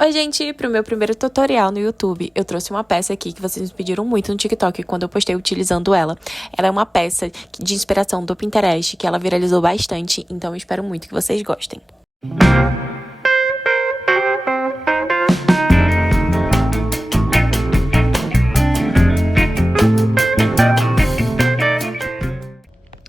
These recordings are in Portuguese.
Oi, gente! Pro meu primeiro tutorial no YouTube, eu trouxe uma peça aqui que vocês me pediram muito no TikTok quando eu postei utilizando ela. Ela é uma peça de inspiração do Pinterest, que ela viralizou bastante, então eu espero muito que vocês gostem.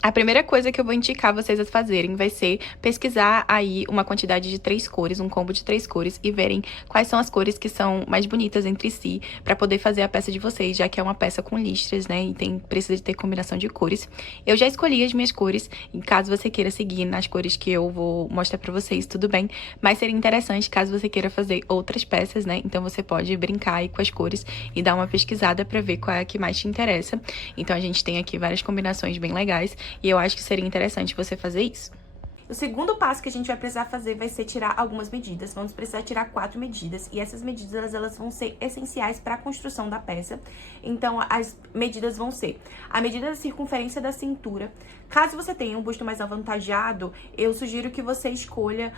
A primeira coisa que eu vou indicar vocês a fazerem vai ser pesquisar aí uma quantidade de 3 cores, um combo de 3 cores, e verem quais são as cores que são mais bonitas entre si, pra poder fazer a peça de vocês, já que é uma peça com listras, né, e precisa de ter combinação de cores. Eu já escolhi as minhas cores, e caso você queira seguir nas cores que eu vou mostrar pra vocês, tudo bem, mas seria interessante caso você queira fazer outras peças, né, então você pode brincar aí com as cores e dar uma pesquisada pra ver qual é a que mais te interessa. Então a gente tem aqui várias combinações bem legais, e eu acho que seria interessante você fazer isso. O segundo passo que a gente vai precisar fazer vai ser tirar algumas medidas. Vamos precisar tirar 4 medidas. E essas medidas, elas vão ser essenciais para a construção da peça. Então, as medidas vão ser a medida da circunferência da cintura. Caso você tenha um busto mais avantajado, eu sugiro que você escolha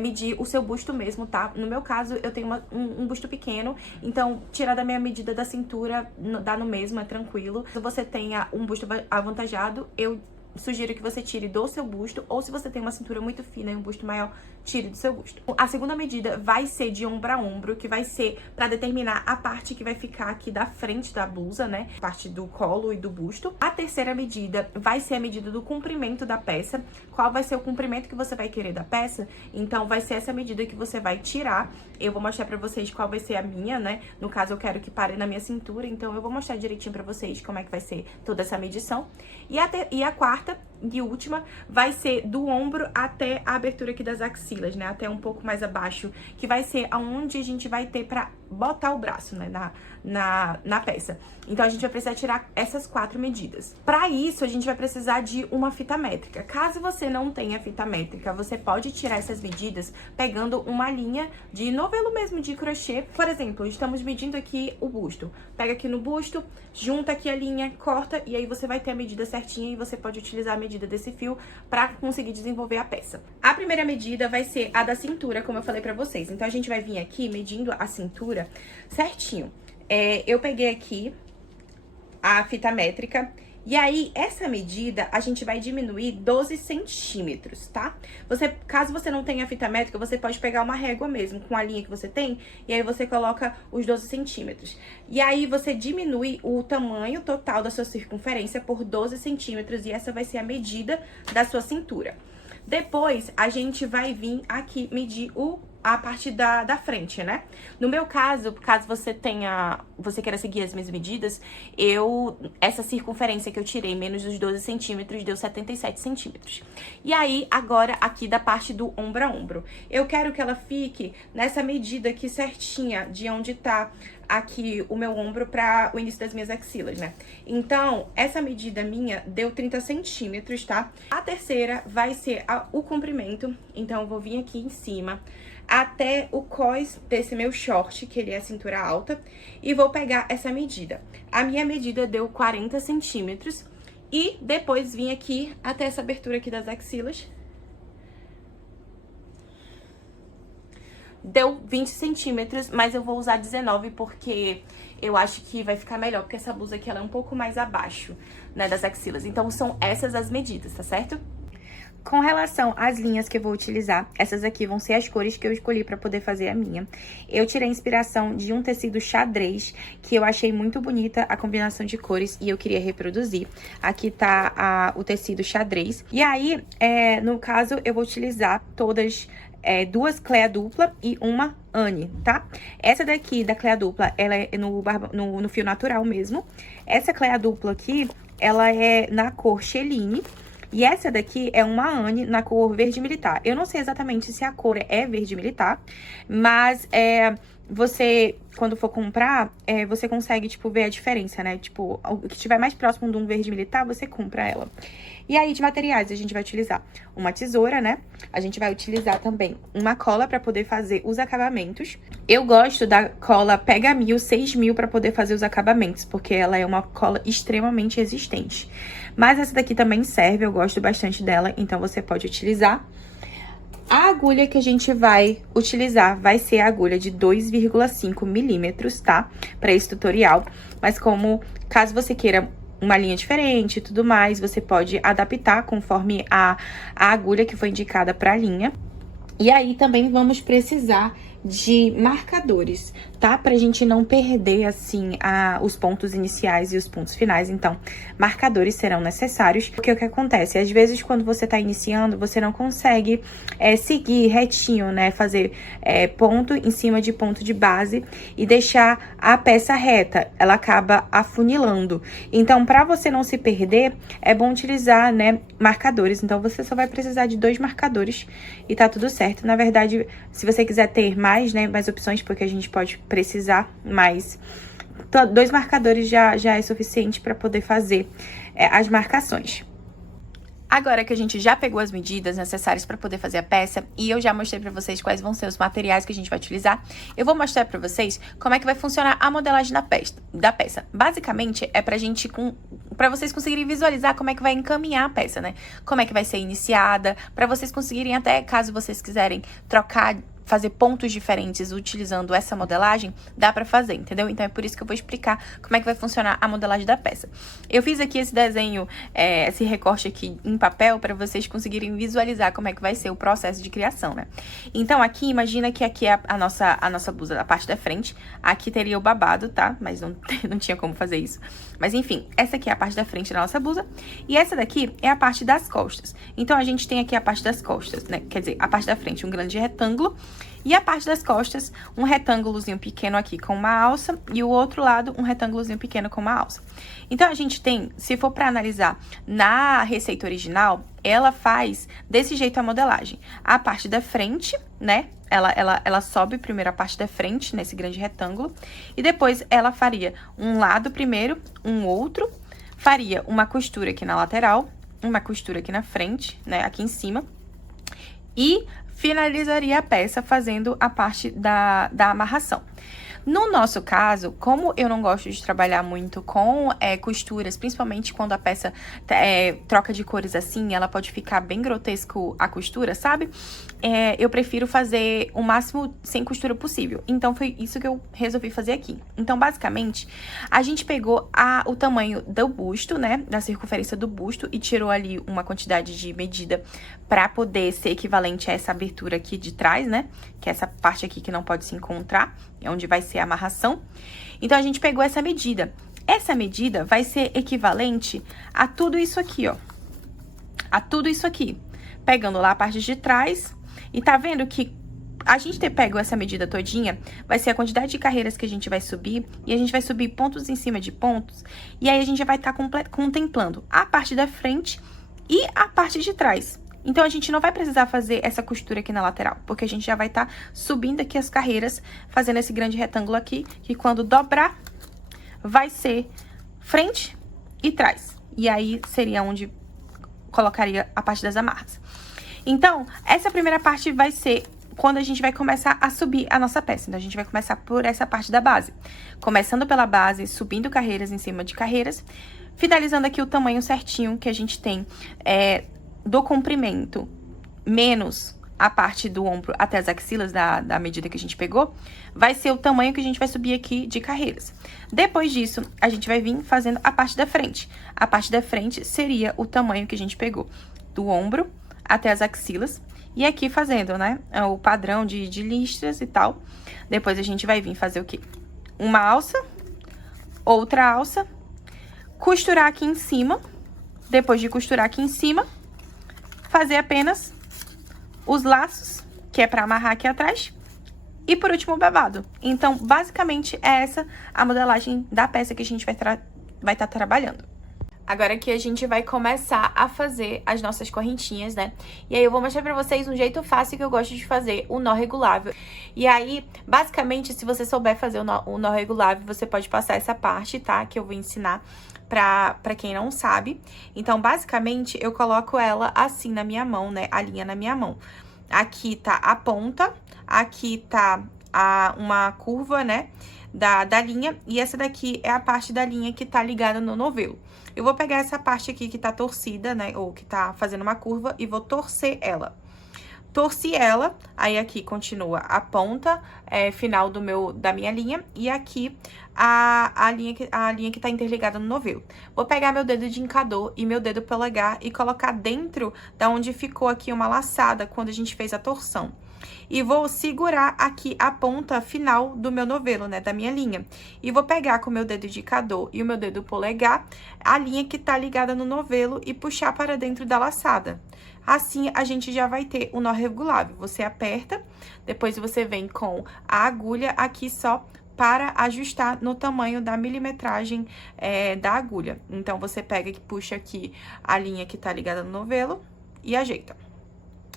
medir o seu busto mesmo, tá? No meu caso, eu tenho um busto pequeno, então tirar da minha medida da cintura dá no mesmo, é tranquilo. Se você tenha um busto avantajado, eu sugiro que você tire do seu busto, ou se você tem uma cintura muito fina e um busto maior, tire do seu busto. A segunda medida vai ser de ombro a ombro, que vai ser pra determinar a parte que vai ficar aqui da frente da blusa, né? Parte do colo e do busto. A terceira medida vai ser a medida do comprimento da peça. Qual vai ser o comprimento que você vai querer da peça? Então, vai ser essa medida que você vai tirar. Eu vou mostrar pra vocês qual vai ser a minha, né? No caso, eu quero que pare na minha cintura, então eu vou mostrar direitinho pra vocês como é que vai ser toda essa medição. E a quarta e última vai ser do ombro até a abertura aqui das axilas, né? Até um pouco mais abaixo, que vai ser aonde a gente vai ter pra botar o braço, né? Na peça. Então, a gente vai precisar tirar essas 4 medidas. Pra isso, a gente vai precisar de uma fita métrica. Caso você não tenha fita métrica, você pode tirar essas medidas pegando uma linha de novelo mesmo, de crochê. Por exemplo, estamos medindo aqui o busto. Pega aqui no busto, junta aqui a linha, corta, e aí você vai ter a medida certinha e você pode utilizar a medida desse fio pra conseguir desenvolver a peça. A primeira medida vai ser a da cintura, como eu falei pra vocês. Então, a gente vai vir aqui medindo a cintura certinho. Eu peguei aqui a fita métrica, e aí, essa medida, a gente vai diminuir 12 centímetros, tá? Caso você não tenha fita métrica, você pode pegar uma régua mesmo, com a linha que você tem, e aí você coloca os 12 centímetros. E aí, você diminui o tamanho total da sua circunferência por 12 centímetros, e essa vai ser a medida da sua cintura. Depois, a gente vai vir aqui medir a parte da frente, né? No meu caso, caso você queira seguir as minhas medidas, essa circunferência que eu tirei, menos os 12 centímetros, deu 77 centímetros. E aí, agora, aqui da parte do ombro a ombro, eu quero que ela fique nessa medida aqui certinha, de onde tá aqui o meu ombro para o início das minhas axilas, né? Então, essa medida minha deu 30 centímetros, tá? A terceira vai ser o comprimento, então eu vou vir aqui em cima até o cós desse meu short, que ele é cintura alta, e vou pegar essa medida. A minha medida deu 40 centímetros, e depois vim aqui até essa abertura aqui das axilas. Deu 20 centímetros, mas eu vou usar 19 porque eu acho que vai ficar melhor, porque essa blusa aqui ela é um pouco mais abaixo, né, das axilas. Então, são essas as medidas, tá certo? Com relação às linhas que eu vou utilizar, essas aqui vão ser as cores que eu escolhi pra poder fazer a minha. Eu tirei inspiração de um tecido xadrez, que eu achei muito bonita a combinação de cores e eu queria reproduzir. Aqui tá o tecido xadrez. E aí, no caso, eu vou utilizar todas 2 Clea dupla e uma Anne, tá? Essa daqui da Clea dupla, ela é no fio natural mesmo. Essa Clea dupla aqui, ela é na cor Cheline. E essa daqui é uma Anne na cor verde militar. Eu não sei exatamente se a cor é verde militar, mas você, quando for comprar, você consegue, tipo, ver a diferença, né? Tipo, o que estiver mais próximo de um verde militar, você compra ela. E aí, de materiais, a gente vai utilizar uma tesoura, né? A gente vai utilizar também uma cola pra poder fazer os acabamentos. Eu gosto da cola Pega Mil 6000 pra poder fazer os acabamentos, porque ela é uma cola extremamente resistente. Mas essa daqui também serve, eu gosto bastante dela, então você pode utilizar. A agulha que a gente vai utilizar vai ser a agulha de 2,5 milímetros, tá? Para esse tutorial. Mas como, caso você queira uma linha diferente e tudo mais, você pode adaptar conforme a agulha que foi indicada para a linha. E aí, também vamos precisar de marcadores, tá? Pra gente não perder, assim, os pontos iniciais e os pontos finais. Então, marcadores serão necessários. Porque o que acontece? Às vezes, quando você tá iniciando, você não consegue seguir retinho, né? Fazer ponto em cima de ponto de base e deixar a peça reta. Ela acaba afunilando. Então, pra você não se perder, é bom utilizar, né, marcadores. Então, você só vai precisar de 2 marcadores e tá tudo certo. Na verdade, se você quiser ter mais opções, porque a gente pode precisar mais. 2 marcadores já é suficiente para poder fazer as marcações. Agora que a gente já pegou as medidas necessárias para poder fazer a peça e eu já mostrei para vocês quais vão ser os materiais que a gente vai utilizar, eu vou mostrar para vocês como é que vai funcionar a modelagem da peça. Basicamente, é para vocês conseguirem visualizar como é que vai encaminhar a peça, né? Como é que vai ser iniciada, para vocês conseguirem até, caso vocês quiserem fazer pontos diferentes utilizando essa modelagem, dá pra fazer, entendeu? Então, é por isso que eu vou explicar como é que vai funcionar a modelagem da peça. Eu fiz aqui esse desenho, esse recorte aqui em papel, pra vocês conseguirem visualizar como é que vai ser o processo de criação, né? Então, aqui, imagina que aqui é a nossa blusa, a parte da frente. Aqui teria o babado, tá? Mas não tinha como fazer isso. Mas, enfim, essa aqui é a parte da frente da nossa blusa. E essa daqui é a parte das costas. Então, a gente tem aqui a parte das costas, né? Quer dizer, a parte da frente, um grande retângulo. E a parte das costas, um retângulozinho pequeno aqui com uma alça e o outro lado, um retângulozinho pequeno com uma alça. Então, a gente tem, se for para analisar na receita original, ela faz desse jeito a modelagem. A parte da frente, né? Ela sobe primeiro a parte da frente, nesse grande retângulo, e depois ela faria um lado primeiro, um outro, faria uma costura aqui na lateral, uma costura aqui na frente, né? Aqui em cima, e finalizaria a peça fazendo a parte da amarração. No nosso caso, como eu não gosto de trabalhar muito com costuras, principalmente quando a peça troca de cores assim, ela pode ficar bem grotesco a costura, sabe? Eu prefiro fazer o máximo sem costura possível. Então, foi isso que eu resolvi fazer aqui. Então, basicamente, a gente pegou o tamanho do busto, né? Da circunferência do busto e tirou ali uma quantidade de medida pra poder ser equivalente a essa abertura aqui de trás, né? Que é essa parte aqui que não pode se encontrar, onde vai ser a amarração. Então, a gente pegou essa medida. Essa medida vai ser equivalente a tudo isso aqui, ó. A tudo isso aqui. Pegando lá a parte de trás. E tá vendo que a gente ter pego essa medida todinha, vai ser a quantidade de carreiras que a gente vai subir. E a gente vai subir pontos em cima de pontos. E aí, a gente já vai estar contemplando a parte da frente e a parte de trás. Então, a gente não vai precisar fazer essa costura aqui na lateral, porque a gente já vai estar subindo aqui as carreiras, fazendo esse grande retângulo aqui, que quando dobrar, vai ser frente e trás. E aí, seria onde colocaria a parte das amarras. Então, essa primeira parte vai ser quando a gente vai começar a subir a nossa peça. Então, a gente vai começar por essa parte da base. Começando pela base, subindo carreiras em cima de carreiras, finalizando aqui o tamanho certinho que a gente tem do comprimento, menos a parte do ombro até as axilas da medida que a gente pegou, vai ser o tamanho que a gente vai subir aqui de carreiras. Depois disso, a gente vai vir fazendo a parte da frente. A parte da frente seria o tamanho que a gente pegou do ombro até as axilas. E aqui fazendo, né, o padrão de listras e tal. Depois a gente vai vir fazer o quê? Uma alça, outra alça, costurar aqui em cima. Depois de costurar aqui em cima, fazer apenas os laços, que é para amarrar aqui atrás. E por último, o babado. Então, basicamente, é essa a modelagem da peça que a gente vai estar trabalhando. Agora aqui a gente vai começar a fazer as nossas correntinhas, né? E aí eu vou mostrar pra vocês um jeito fácil que eu gosto de fazer o nó regulável. E aí, basicamente, se você souber fazer o nó regulável, você pode passar essa parte, tá? Que eu vou ensinar pra quem não sabe. Então, basicamente, eu coloco ela assim na minha mão, né? A linha na minha mão. Aqui tá a ponta, aqui tá uma curva, né? Da linha, e essa daqui é a parte da linha que tá ligada no novelo. Eu vou pegar essa parte aqui que tá torcida, né, ou que tá fazendo uma curva, e vou torcer ela. torci ela, aí aqui continua a ponta final da minha linha e aqui a linha que tá interligada no novelo. Vou pegar meu dedo de indicador e meu dedo polegar e colocar dentro da onde ficou aqui uma laçada quando a gente fez a torção. E vou segurar aqui a ponta final do meu novelo, né, da minha linha. E vou pegar com o meu dedo indicador e o meu dedo polegar a linha que tá ligada no novelo e puxar para dentro da laçada. Assim, a gente já vai ter o nó regulável. Você aperta, depois você vem com a agulha aqui só para ajustar no tamanho da milimetragem da agulha. Então, você pega e puxa aqui a linha que tá ligada no novelo e ajeita.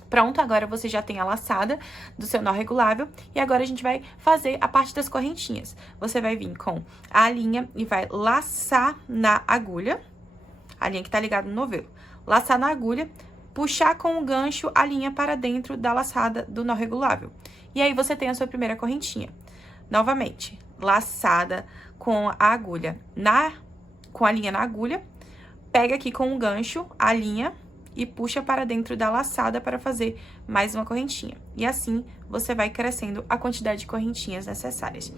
Pronto, agora você já tem a laçada do seu nó regulável e agora a gente vai fazer a parte das correntinhas. Você vai vir com a linha e vai laçar na agulha, a linha que tá ligada no novelo. Laçar na agulha, puxar com o gancho a linha para dentro da laçada do nó regulável. E aí você tem a sua primeira correntinha. Novamente, laçada com a agulha com a linha na agulha, pega aqui com o gancho a linha e puxa para dentro da laçada para fazer mais uma correntinha. E assim, você vai crescendo a quantidade de correntinhas necessárias.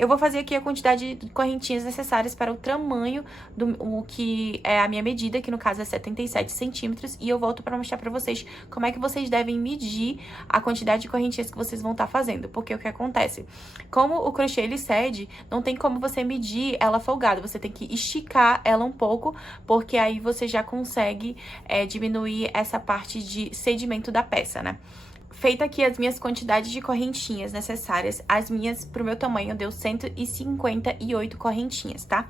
Eu vou fazer aqui a quantidade de correntinhas necessárias para o tamanho o que é a minha medida, que no caso é 77 centímetros, e eu volto para mostrar para vocês como é que vocês devem medir a quantidade de correntinhas que vocês vão estar fazendo. Porque o que acontece? Como o crochê ele cede, não tem como você medir ela folgada, você tem que esticar ela um pouco, porque aí você já consegue diminuir essa parte de cedimento da peça, né? Feita aqui as minhas quantidades de correntinhas necessárias, as minhas, pro meu tamanho, deu 158 correntinhas, tá?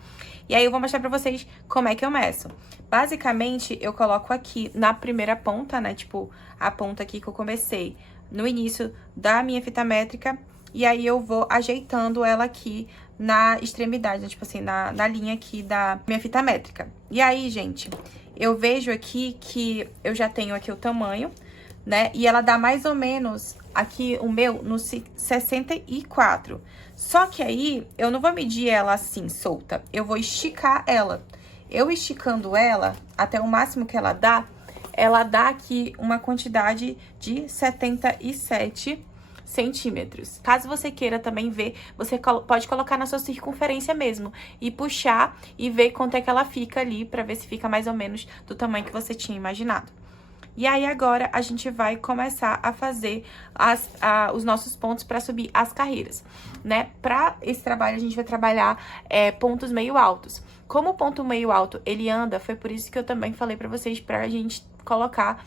E aí, eu vou mostrar pra vocês como é que eu meço. Basicamente, eu coloco aqui na primeira ponta, né? Tipo, a ponta aqui que eu comecei no início da minha fita métrica. E aí, eu vou ajeitando ela aqui na extremidade, né? Tipo assim, na linha aqui da minha fita métrica. E aí, gente, eu vejo aqui que eu já tenho aqui o tamanho, né? E ela dá mais ou menos aqui o meu no 64. Só que aí eu não vou medir ela assim solta, eu vou esticar ela. Eu esticando ela até o máximo que ela dá aqui uma quantidade de 77 centímetros. Caso você queira também ver, você pode colocar na sua circunferência mesmo e puxar e ver quanto é que ela fica ali, pra ver se fica mais ou menos do tamanho que você tinha imaginado. E aí, agora, a gente vai começar a fazer os nossos pontos para subir as carreiras, né? Para esse trabalho, a gente vai trabalhar pontos meio altos. Como o ponto meio alto, ele anda, foi por isso que eu também falei para vocês, pra gente colocar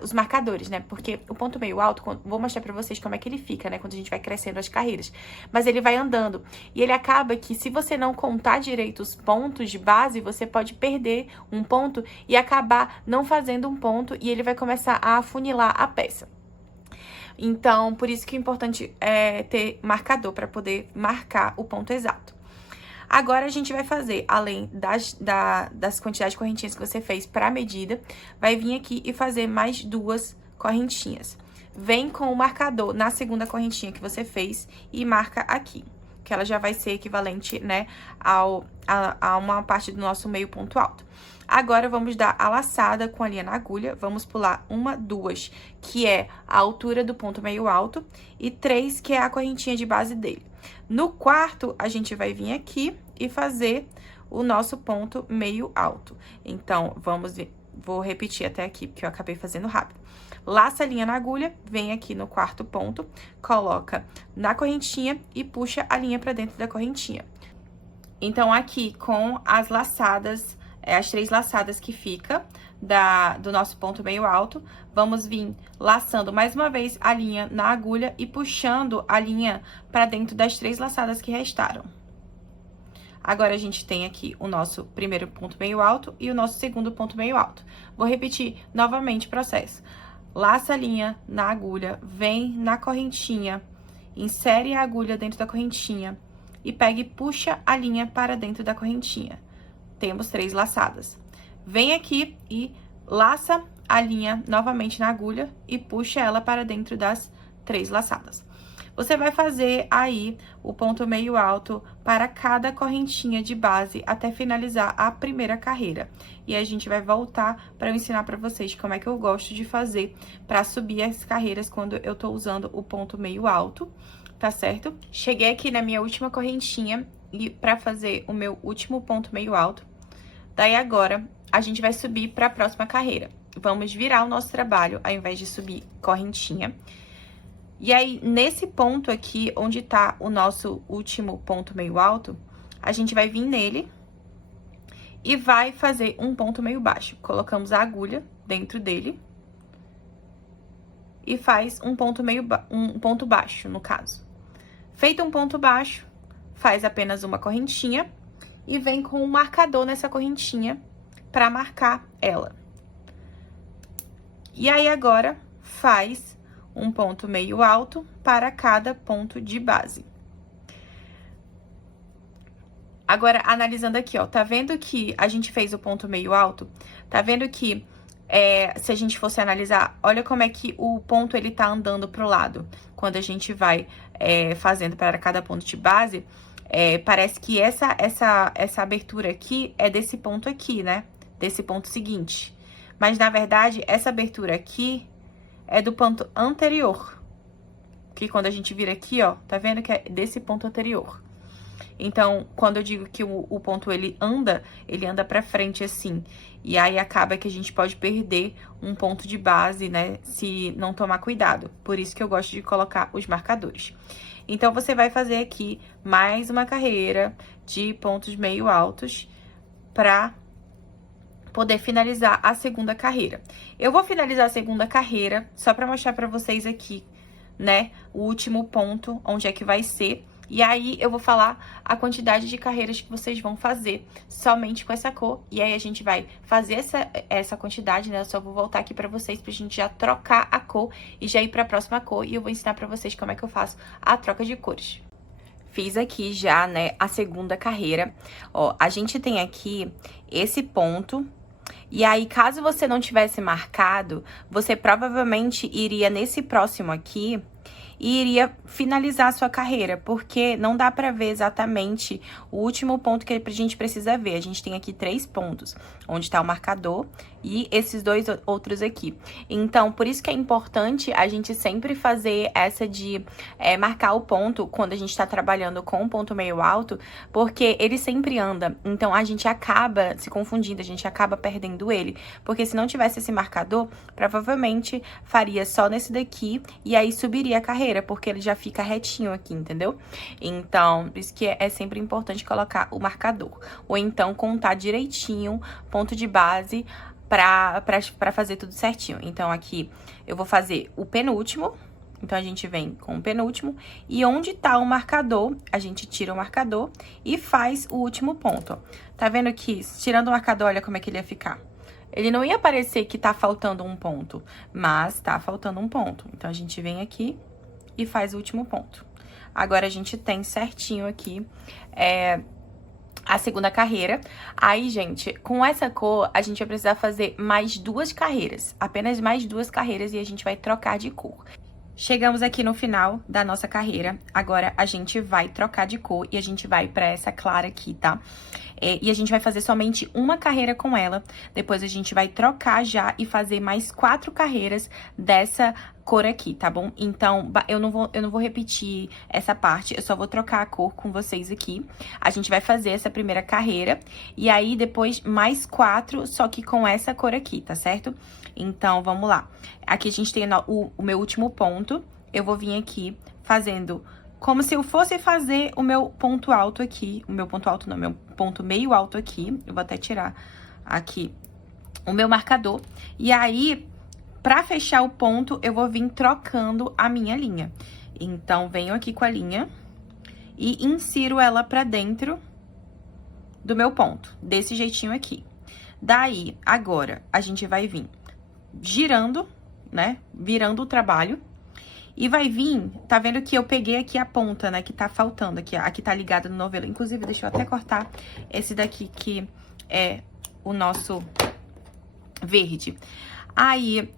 os marcadores, né? Porque o ponto meio alto, vou mostrar pra vocês como é que ele fica, né? Quando a gente vai crescendo as carreiras. Mas ele vai andando. E ele acaba que, se você não contar direito os pontos de base, você pode perder um ponto e acabar não fazendo um ponto. E ele vai começar a afunilar a peça. Então, por isso que é importante ter marcador para poder marcar o ponto exato. Agora, a gente vai fazer, além das quantidades de correntinhas que você fez para a medida, vai vir aqui e fazer mais 2 correntinhas. Vem com o marcador na segunda correntinha que você fez e marca aqui, que ela já vai ser equivalente, né, a uma parte do nosso meio ponto alto. Agora, vamos dar a laçada com a linha na agulha, vamos pular 1, 2, que é a altura do ponto meio alto, e 3, que é a correntinha de base dele. No quarto, a gente vai vir aqui e fazer o nosso ponto meio alto. Então, vamos ver, vou repetir até aqui, porque eu acabei fazendo rápido. Laça a linha na agulha, vem aqui no quarto ponto, coloca na correntinha e puxa a linha pra dentro da correntinha. Então, aqui com as laçadas, as 3 laçadas que fica do nosso ponto meio alto, vamos vir laçando mais uma vez a linha na agulha e puxando a linha para dentro das 3 laçadas que restaram. Agora, a gente tem aqui o nosso primeiro ponto meio alto e o nosso segundo ponto meio alto. Vou repetir novamente o processo. Laça a linha na agulha, vem na correntinha, insere a agulha dentro da correntinha e pega e puxa a linha para dentro da correntinha. Temos 3 laçadas. Vem aqui e laça a linha novamente na agulha e puxa ela para dentro das 3 laçadas. Você vai fazer aí o ponto meio alto para cada correntinha de base até finalizar a primeira carreira. E a gente vai voltar para eu ensinar para vocês como é que eu gosto de fazer para subir as carreiras quando eu tô usando o ponto meio alto, tá certo? Cheguei aqui na minha última correntinha e para fazer o meu último ponto meio alto. Daí agora a gente vai subir para a próxima carreira. Vamos virar o nosso trabalho ao invés de subir correntinha. E aí, nesse ponto aqui, onde tá o nosso último ponto meio alto, a gente vai vir nele e vai fazer um ponto meio baixo. Colocamos a agulha dentro dele e faz um ponto um ponto baixo, no caso. Feito um ponto baixo, faz apenas uma correntinha e vem com um marcador nessa correntinha para marcar ela. E aí, agora, faz um ponto meio alto para cada ponto de base. Agora, analisando aqui, ó, tá vendo que a gente fez o ponto meio alto? Tá vendo que, se a gente fosse analisar, olha como é que o ponto, ele tá andando pro lado. Quando a gente vai fazendo para cada ponto de base, parece que essa abertura aqui é desse ponto aqui, né? Desse ponto seguinte. Mas, na verdade, essa abertura aqui é do ponto anterior. Que quando a gente vira aqui, ó, tá vendo que é desse ponto anterior. Então, quando eu digo que o ponto, ele anda pra frente, assim. E aí, acaba que a gente pode perder um ponto de base, né, se não tomar cuidado. Por isso que eu gosto de colocar os marcadores. Então, você vai fazer aqui mais uma carreira de pontos meio altos pra poder finalizar a segunda carreira. Eu vou finalizar a segunda carreira só pra mostrar pra vocês aqui, né, o último ponto, onde é que vai ser. E aí, eu vou falar a quantidade de carreiras que vocês vão fazer somente com essa cor. E aí, a gente vai fazer essa quantidade, né? Eu só vou voltar aqui pra vocês pra gente já trocar a cor e já ir pra próxima cor. E eu vou ensinar pra vocês como é que eu faço a troca de cores. Fiz aqui já, né, a segunda carreira. Ó, a gente tem aqui esse ponto. E aí, caso você não tivesse marcado, você provavelmente iria nesse próximo aqui e iria finalizar a sua carreira, porque não dá pra ver exatamente o último ponto que a gente precisa ver. A gente tem aqui 3 pontos, onde tá o marcador e esses 2 outros aqui. Então, por isso que é importante a gente sempre fazer essa de marcar o ponto quando a gente tá trabalhando com um ponto meio alto, porque ele sempre anda. Então, a gente acaba se confundindo, a gente acaba perdendo ele. Porque se não tivesse esse marcador, provavelmente faria só nesse daqui e aí subiria a carreira, porque ele já fica retinho aqui, entendeu? Então, por isso que é sempre importante colocar o marcador. Ou então, contar direitinho, ponto de base, pra fazer tudo certinho. Então, aqui, eu vou fazer o penúltimo. Então, a gente vem com o penúltimo. E onde tá o marcador, a gente tira o marcador e faz o último ponto, ó. Tá vendo que, tirando o marcador, olha como é que ele ia ficar. Ele não ia parecer que tá faltando um ponto, mas tá faltando um ponto. Então, a gente vem aqui e faz o último ponto. Agora, a gente tem certinho aqui a segunda carreira. Aí, gente, com essa cor, a gente vai precisar fazer mais 2 carreiras. Apenas mais 2 carreiras e a gente vai trocar de cor. Chegamos aqui no final da nossa carreira. Agora, a gente vai trocar de cor e a gente vai pra essa clara aqui, tá? E a gente vai fazer somente uma carreira com ela. Depois, a gente vai trocar já e fazer mais 4 carreiras dessa cor aqui, tá bom? Então, eu não vou repetir essa parte, eu só vou trocar a cor com vocês aqui. A gente vai fazer essa primeira carreira e aí depois mais 4, só que com essa cor aqui, tá certo? Então, vamos lá. Aqui a gente tem o meu último ponto. Eu vou vir aqui fazendo como se eu fosse fazer o meu ponto alto aqui. O meu ponto alto não, meu ponto meio alto aqui. Eu vou até tirar aqui o meu marcador. E aí, pra fechar o ponto, eu vou vir trocando a minha linha. Então, venho aqui com a linha e insiro ela pra dentro do meu ponto, desse jeitinho aqui. Daí, agora, a gente vai vir girando, né, virando o trabalho. E vai vir, tá vendo que eu peguei aqui a ponta, né, que tá faltando aqui, aqui tá ligada no novelo. Inclusive, deixa eu até cortar esse daqui, que é o nosso verde. Aí,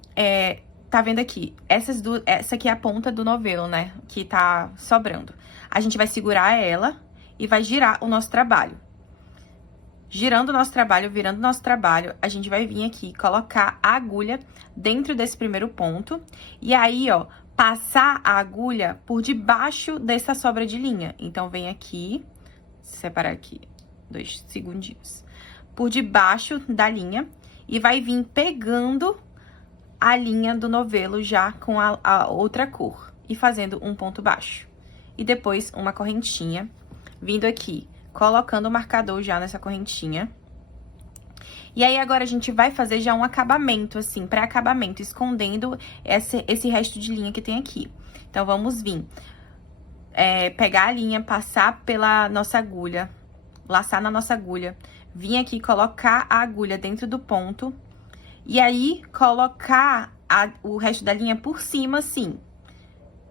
tá vendo aqui? Essa aqui é a ponta do novelo, né? Que tá sobrando. A gente vai segurar ela e vai girar o nosso trabalho. Girando o nosso trabalho, virando o nosso trabalho, a gente vai vir aqui colocar a agulha dentro desse primeiro ponto. E aí, ó, passar a agulha por debaixo dessa sobra de linha. Então, vem aqui, separar aqui, 2 segundinhos. Por debaixo da linha e vai vir pegando a linha do novelo já com a outra cor e fazendo um ponto baixo. E depois uma correntinha, vindo aqui, colocando o marcador já nessa correntinha. E aí, agora a gente vai fazer já um acabamento, assim, pré-acabamento, escondendo esse resto de linha que tem aqui. Então, vamos vir, pegar a linha, passar pela nossa agulha, laçar na nossa agulha, vir aqui, colocar a agulha dentro do ponto, e aí, colocar o resto da linha por cima, assim,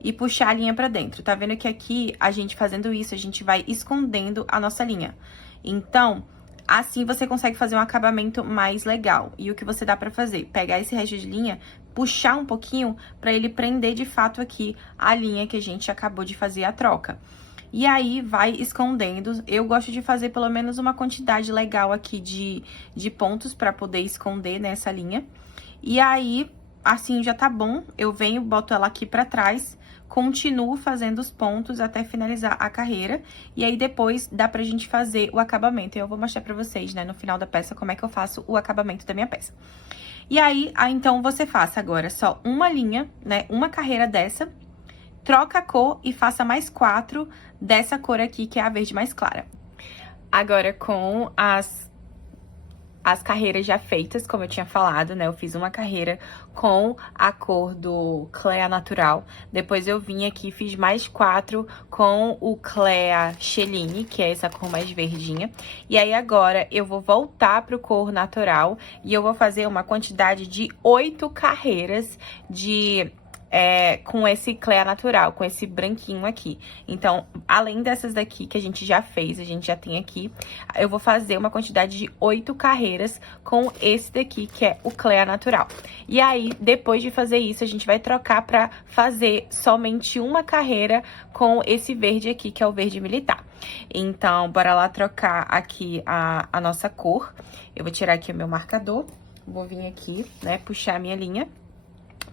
e puxar a linha pra dentro. Tá vendo que aqui, a gente fazendo isso, a gente vai escondendo a nossa linha. Então, assim você consegue fazer um acabamento mais legal. E o que você dá pra fazer? Pegar esse resto de linha, puxar um pouquinho pra ele prender de fato aqui a linha que a gente acabou de fazer a troca. E aí, vai escondendo. Eu gosto de fazer pelo menos uma quantidade legal aqui de pontos pra poder esconder nessa linha. E aí, assim já tá bom. Eu venho, boto ela aqui pra trás, continuo fazendo os pontos até finalizar a carreira. E aí, depois, dá pra gente fazer o acabamento. Eu vou mostrar pra vocês, né, no final da peça, como é que eu faço o acabamento da minha peça. E aí, então, você faça agora só uma linha, né, uma carreira dessa, troca a cor e faça mais 4 dessa cor aqui, que é a verde mais clara. Agora, com as carreiras já feitas, como eu tinha falado, né? Eu fiz uma carreira com a cor do Clea Natural. Depois eu vim aqui e fiz mais 4 com o Clea Cheline, que é essa cor mais verdinha. E aí, agora, eu vou voltar pro cor natural e eu vou fazer uma quantidade de 8 carreiras com esse Clea Natural, com esse branquinho aqui. Então, além dessas daqui que a gente já fez, a gente já tem aqui, eu vou fazer uma quantidade de 8 carreiras com esse daqui, que é o Clea Natural. E aí, depois de fazer isso, a gente vai trocar pra fazer somente uma carreira com esse verde aqui, que é o verde militar. Então, bora lá trocar aqui a nossa cor. Eu vou tirar aqui o meu marcador, vou vir aqui, né, puxar a minha linha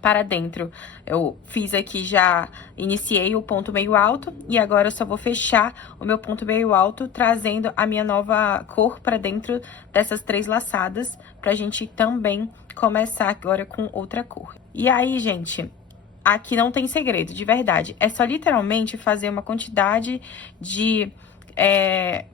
para dentro. Eu fiz aqui, já iniciei o ponto meio alto e agora eu só vou fechar o meu ponto meio alto, trazendo a minha nova cor para dentro dessas 3 laçadas, pra gente também começar agora com outra cor. E aí, gente, aqui não tem segredo, de verdade. É só literalmente fazer uma quantidade de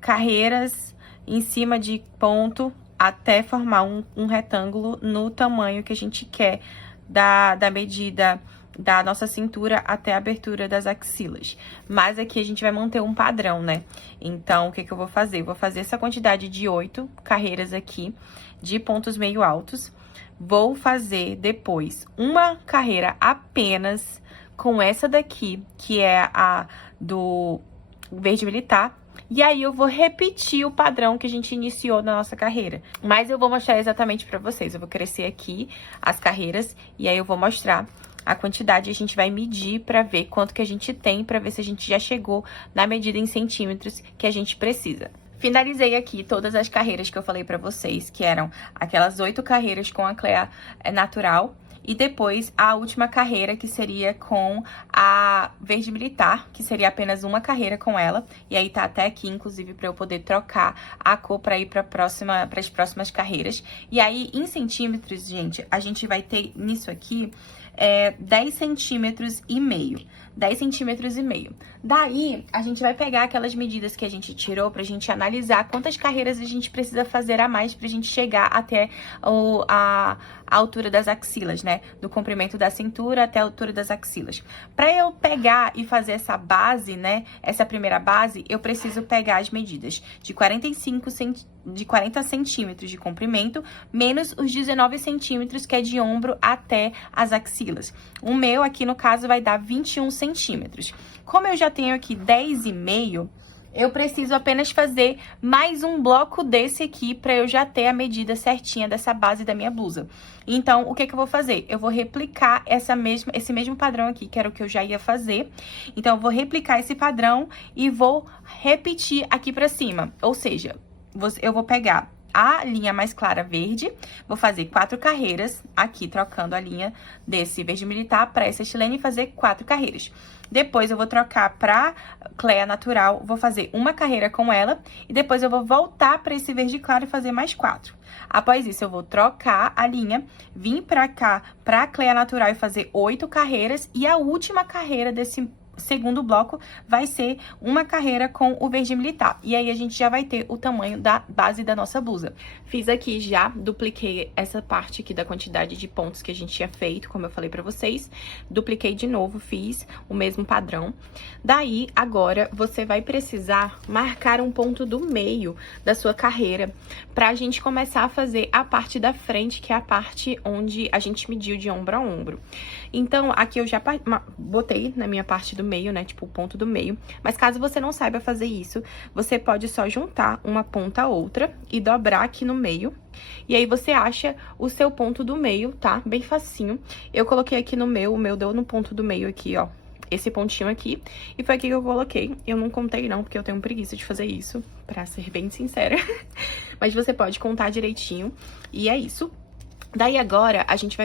carreiras em cima de ponto até formar um retângulo no tamanho que a gente quer, da medida da nossa cintura até a abertura das axilas. Mas aqui a gente vai manter um padrão, né? Então, o que eu vou fazer? Eu vou fazer essa quantidade de 8 carreiras aqui, de pontos meio altos. Vou fazer depois uma carreira apenas com essa daqui, que é a do verde militar. E aí, eu vou repetir o padrão que a gente iniciou na nossa carreira. Mas eu vou mostrar exatamente pra vocês. Eu vou crescer aqui as carreiras e aí eu vou mostrar a quantidade. A gente vai medir pra ver quanto que a gente tem, pra ver se a gente já chegou na medida em centímetros que a gente precisa. Finalizei aqui todas as carreiras que eu falei pra vocês, que eram aquelas 8 carreiras com a Clea Natural. E depois, a última carreira, que seria com a verde militar, que seria apenas uma carreira com ela. E aí, tá até aqui, inclusive, pra eu poder trocar a cor pra ir pras próximas carreiras. E aí, em centímetros, gente, a gente vai ter nisso aqui 10 centímetros e meio. 10 centímetros e meio. Daí, a gente vai pegar aquelas medidas que a gente tirou pra gente analisar quantas carreiras a gente precisa fazer a mais pra gente chegar até a altura das axilas, né? Do comprimento da cintura até a altura das axilas. Pra eu pegar e fazer essa base, né? Essa primeira base, eu preciso pegar as medidas de 40 centímetros de comprimento, menos os 19 centímetros que é de ombro até as axilas. O meu aqui, no caso, vai dar 21 centímetros. Como eu já tenho aqui 10,5, eu preciso apenas fazer mais um bloco desse aqui para eu já ter a medida certinha dessa base da minha blusa. Então, o que eu vou fazer? Eu vou replicar esse mesmo padrão aqui, que era o que eu já ia fazer. Então, eu vou replicar esse padrão e vou repetir aqui pra cima. Ou seja, eu vou pegar a linha mais clara verde, vou fazer 4 carreiras aqui, trocando a linha desse verde militar para essa estilene e fazer 4 carreiras. Depois, eu vou trocar pra Cleia natural, vou fazer uma carreira com ela e depois eu vou voltar para esse verde claro e fazer mais 4. Após isso, eu vou trocar a linha, vir pra cá, pra Cleia natural e fazer 8 carreiras e a última carreira desse segundo bloco vai ser uma carreira com o verde militar. E aí, a gente já vai ter o tamanho da base da nossa blusa. Fiz aqui já, dupliquei essa parte aqui da quantidade de pontos que a gente tinha feito, como eu falei pra vocês. Dupliquei de novo, fiz o mesmo padrão. Daí, agora, você vai precisar marcar um ponto do meio da sua carreira pra gente começar a fazer a parte da frente, que é a parte onde a gente mediu de ombro a ombro. Então, aqui eu já botei na minha parte do meio, né, tipo o ponto do meio. Mas caso você não saiba fazer isso, você pode só juntar uma ponta a outra e dobrar aqui no meio. E aí, você acha o seu ponto do meio, tá? Bem facinho. Eu coloquei aqui no meu, o meu deu no ponto do meio aqui, ó. Esse pontinho aqui, e foi aqui que eu coloquei. Eu não contei não, porque eu tenho preguiça de fazer isso, pra ser bem sincera. Mas você pode contar direitinho, e é isso. Daí agora, a gente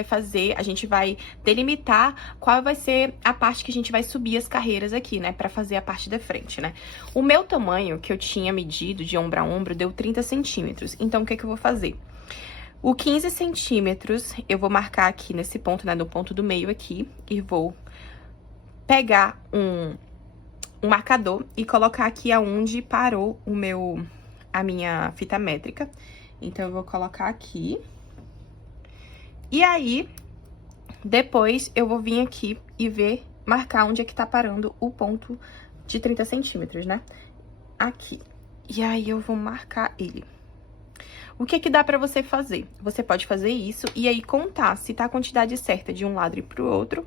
vai delimitar qual vai ser a parte que a gente vai subir as carreiras aqui, né? Pra fazer a parte da frente, né? O meu tamanho, que eu tinha medido de ombro a ombro, deu 30 centímetros. Então, o que eu vou fazer? O 15 centímetros, eu vou marcar aqui nesse ponto, né? No ponto do meio aqui, e vou pegar um marcador e colocar aqui aonde parou a minha fita métrica. Então, eu vou colocar aqui. E aí, depois eu vou vir aqui e marcar onde é que tá parando o ponto de 30 centímetros, né? Aqui. E aí, eu vou marcar ele. O que dá pra você fazer? Você pode fazer isso e aí contar se tá a quantidade certa de um lado e pro outro.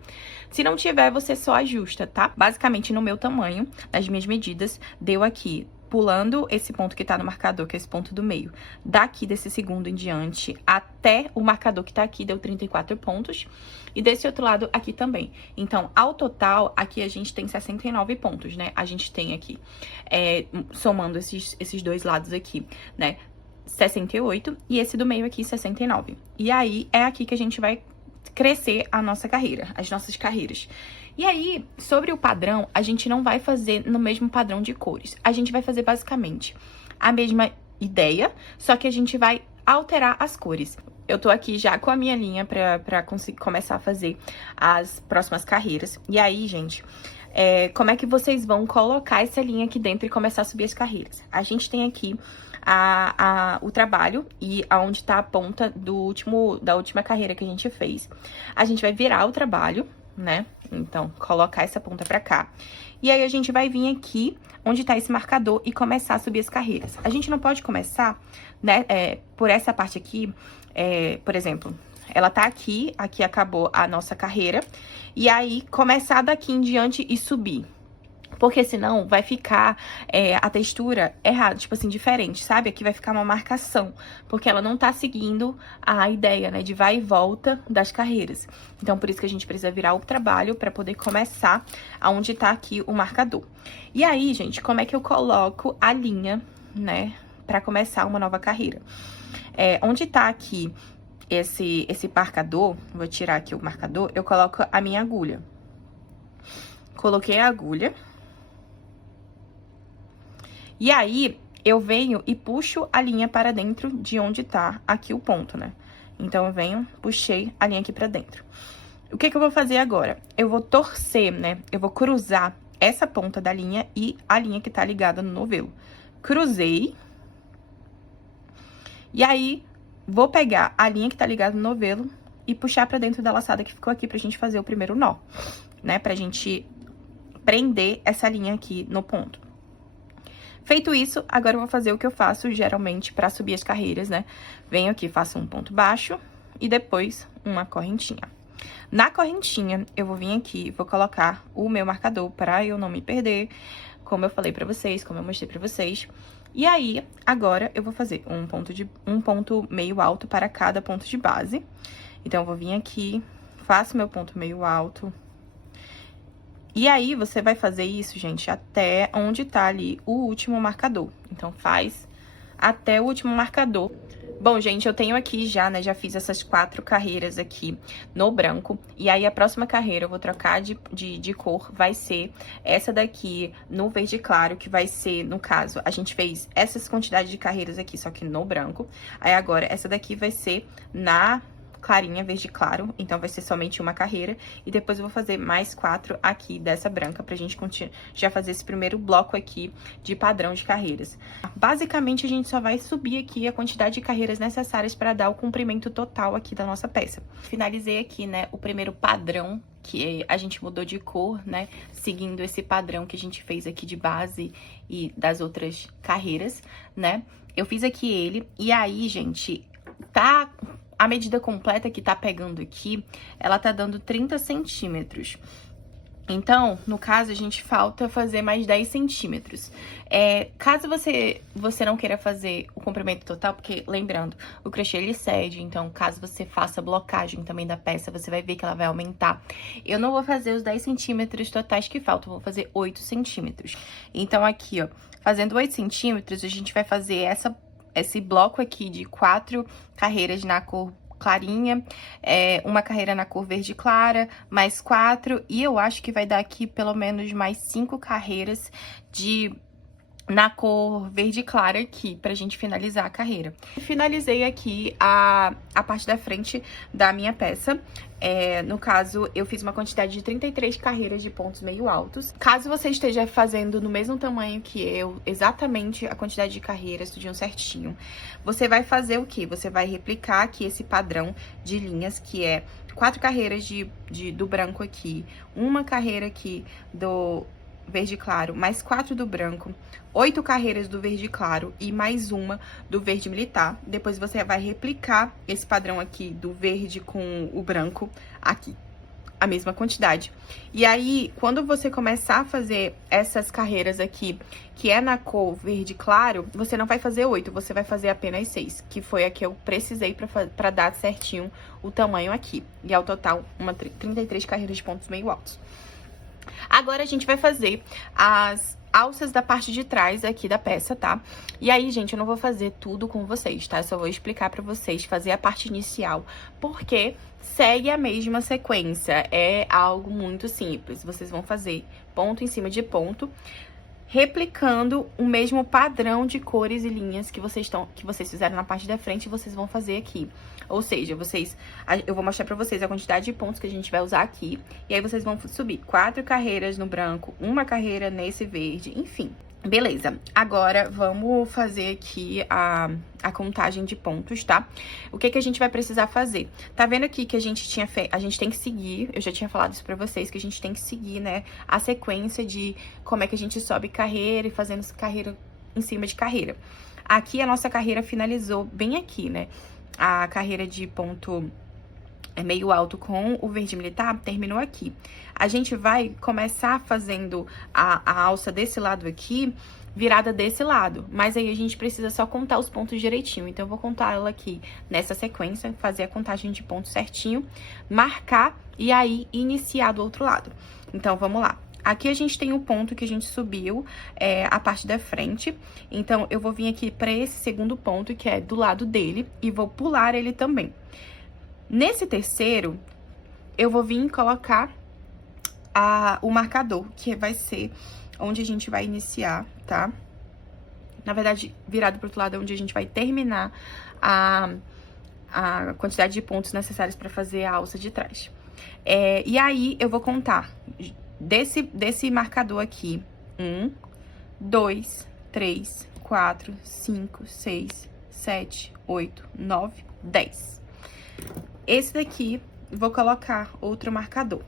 Se não tiver, você só ajusta, tá? Basicamente, no meu tamanho, nas minhas medidas, deu aqui, pulando esse ponto que tá no marcador, que é esse ponto do meio, daqui desse segundo em diante até o marcador que tá aqui, deu 34 pontos. E desse outro lado aqui também. Então, ao total, aqui a gente tem 69 pontos, né? A gente tem aqui, somando esses dois lados aqui, né? 68 e esse do meio aqui, 69. E aí, é aqui que a gente vai crescer a nossa carreira, as nossas carreiras. E aí, sobre o padrão, a gente não vai fazer no mesmo padrão de cores. A gente vai fazer basicamente a mesma ideia, só que a gente vai alterar as cores. Eu tô aqui já com a minha linha pra conseguir começar a fazer as próximas carreiras. E aí, gente, como é que vocês vão colocar essa linha aqui dentro e começar a subir as carreiras? A gente tem aqui o trabalho e aonde tá a ponta da última carreira que a gente fez. A gente vai virar o trabalho, né? Então, colocar essa ponta pra cá. E aí, a gente vai vir aqui, onde tá esse marcador, e começar a subir as carreiras. A gente não pode começar, né, por essa parte aqui, por exemplo, ela tá aqui acabou a nossa carreira, e aí, começar daqui em diante e subir. Porque senão vai ficar a textura errada, tipo assim, diferente, sabe? Aqui vai ficar uma marcação, porque ela não tá seguindo a ideia, né, de vai e volta das carreiras. Então, por isso que a gente precisa virar o trabalho pra poder começar aonde tá aqui o marcador. E aí, gente, como é que eu coloco a linha, né, pra começar uma nova carreira? Onde tá aqui esse marcador, vou tirar aqui o marcador, eu coloco a minha agulha. Coloquei a agulha. E aí, eu venho e puxo a linha para dentro de onde tá aqui o ponto, né? Então, eu venho, puxei a linha aqui pra dentro. O que eu vou fazer agora? Eu vou torcer, né? Eu vou cruzar essa ponta da linha e a linha que tá ligada no novelo. Cruzei. E aí, vou pegar a linha que tá ligada no novelo e puxar pra dentro da laçada que ficou aqui pra gente fazer o primeiro nó, né? Pra gente prender essa linha aqui no ponto. Feito isso, agora eu vou fazer o que eu faço geralmente pra subir as carreiras, né? Venho aqui, faço um ponto baixo e depois uma correntinha. Na correntinha, eu vou vir aqui, vou colocar o meu marcador pra eu não me perder. como eu falei pra vocês, como eu mostrei pra vocês. E aí, agora, eu vou fazer um ponto meio alto para cada ponto de base. Então, eu vou vir aqui, faço meu ponto meio alto. E aí, você vai fazer isso, gente, até onde tá ali o último marcador. Então, faz até o último marcador. Bom, gente, eu tenho aqui já, né, já fiz essas 4 carreiras aqui no branco. E aí, a próxima carreira eu vou trocar de cor, vai ser essa daqui no verde claro, que vai ser, no caso, a gente fez essas quantidades de carreiras aqui, só que no branco. Aí, agora, essa daqui vai ser na clarinha, verde claro, então vai ser somente uma carreira. E depois eu vou fazer mais 4 aqui dessa branca, pra gente já fazer esse primeiro bloco aqui de padrão de carreiras. Basicamente, a gente só vai subir aqui a quantidade de carreiras necessárias para dar o comprimento total aqui da nossa peça. Finalizei aqui, né, o primeiro padrão, que a gente mudou de cor, né, seguindo esse padrão que a gente fez aqui de base e das outras carreiras, né. Eu fiz aqui ele, e aí, gente, tá... A medida completa que tá pegando aqui, ela tá dando 30 centímetros. Então, no caso, a gente falta fazer mais 10 centímetros. Caso você não queira fazer o comprimento total, porque, lembrando, o crochê ele cede, então, caso você faça blocagem também da peça, você vai ver que ela vai aumentar. Eu não vou fazer os 10 centímetros totais que faltam, eu vou fazer 8 centímetros. Então, aqui, ó, fazendo 8 centímetros, a gente vai fazer esse bloco aqui de 4 carreiras na cor clarinha, uma carreira na cor verde clara, mais 4, e eu acho que vai dar aqui pelo menos mais 5 carreiras na cor verde clara aqui, pra gente finalizar a carreira. Finalizei aqui a parte da frente da minha peça. No caso, eu fiz uma quantidade de 33 carreiras de pontos meio altos. Caso você esteja fazendo no mesmo tamanho que eu, exatamente a quantidade de carreiras, tudinho certinho, você vai fazer o quê? Você vai replicar aqui esse padrão de linhas, que é 4 carreiras do branco aqui, uma carreira aqui do verde claro, mais 4 do branco, 8 carreiras do verde claro e mais uma do verde militar. Depois você vai replicar esse padrão aqui do verde com o branco aqui, a mesma quantidade. E aí, quando você começar a fazer essas carreiras aqui, que é na cor verde claro, você não vai fazer 8, você vai fazer apenas 6, que foi a que eu precisei pra dar certinho o tamanho aqui. E ao total, 33 carreiras de pontos meio altos. Agora, a gente vai fazer as alças da parte de trás aqui da peça, tá? E aí, gente, eu não vou fazer tudo com vocês, tá? Eu só vou explicar pra vocês, fazer a parte inicial, porque segue a mesma sequência, é algo muito simples. Vocês vão fazer ponto em cima de ponto, replicando o mesmo padrão de cores e linhas que vocês fizeram na parte da frente, vocês vão fazer aqui. Ou seja, eu vou mostrar pra vocês a quantidade de pontos que a gente vai usar aqui, e aí vocês vão subir 4 carreiras no branco, uma carreira nesse verde, enfim. Beleza, agora vamos fazer aqui a contagem de pontos, tá? O que a gente vai precisar fazer? Tá vendo aqui que a gente tem que seguir, eu já tinha falado isso pra vocês, que a gente tem que seguir, né, a sequência de como é que a gente sobe carreira e fazendo carreira em cima de carreira. Aqui a nossa carreira finalizou bem aqui, né? A carreira de ponto meio alto com o verde militar terminou aqui. A gente vai começar fazendo a alça desse lado aqui, virada desse lado. Mas aí a gente precisa só contar os pontos direitinho. Então, eu vou contar ela aqui nessa sequência, fazer a contagem de pontos certinho, marcar e aí iniciar do outro lado. Então, vamos lá. Aqui a gente tem o ponto que a gente subiu, a parte da frente. Então, eu vou vir aqui para esse segundo ponto, que é do lado dele, e vou pular ele também. Nesse terceiro, eu vou vir colocar o marcador, que vai ser onde a gente vai iniciar, tá? Na verdade, virado pro outro lado é onde a gente vai terminar a quantidade de pontos necessários para fazer a alça de trás. E aí, eu vou contar desse marcador aqui, 1, 2, 3, 4, 5, 6, 7, 8, 9, 10. Esse daqui, vou colocar outro marcador.